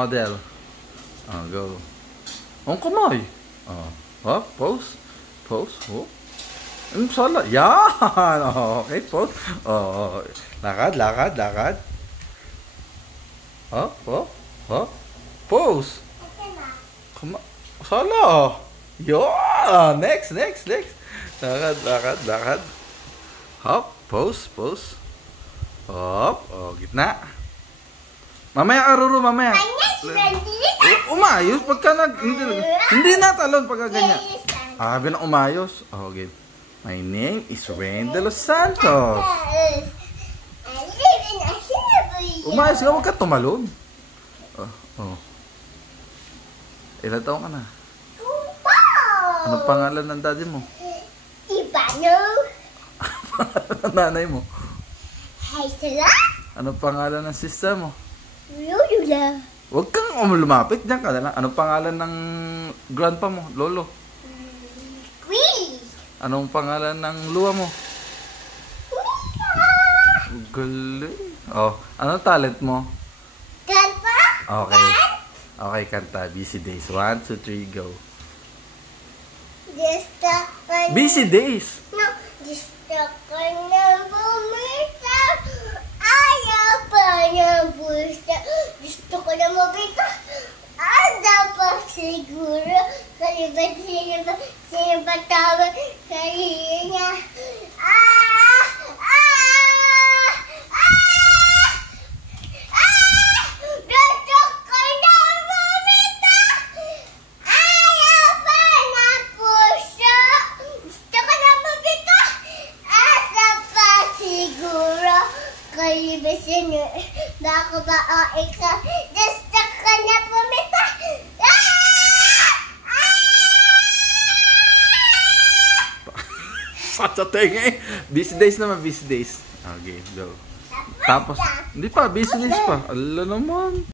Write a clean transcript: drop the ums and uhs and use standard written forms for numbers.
Model. Go. Ang kamay. Hop, pose. Pose. Oh. Sala. Yan. Okay, pose. Lakad, lakad, lakad. Hop, hop, hop. Pose. Sala. Yan. Next, next, next. Lakad, lakad, lakad. Hop, pose, pose. Hop. Gitna. Mamaya, Aruro, mamaya. Umayos pagka hindi natalon pagka ganyan. Sabi na umayos. Okay. My name is Rain de los Santos. Umayos ka, huwag ka tumalon. Ilan taon ka na? Anong pangalan ng daddy mo? Ivano. Anong nanay mo? Haisela. Anong pangalan ng sister mo? Lula. Huwag kang lumapit. Diyan ka na lang. Anong pangalan ng grandpa mo? Lolo? Willie. Anong pangalan ng luwa mo? Galing. Anong talent mo? Kanta. Okay. Okay, kanta. Busy Days. 1, 2, 3, go. Busy Days. No, gusto ko na bumita. Ayaw pa na busta. Gusto ko na mabita. Dapat siguro. Kalibat sino ba tawag kanina? Gusto ko na mabita. Ayaw pa na puso. Gusto ko na mabita. Asa pa siguro. Kalibat sino. Bako ba o ikaw? Gusto ko na pumita. Sa tenga eh. Busy Days naman, Busy Days. Okay, go. Tapos, hindi pa, Busy Days pa. Ala naman.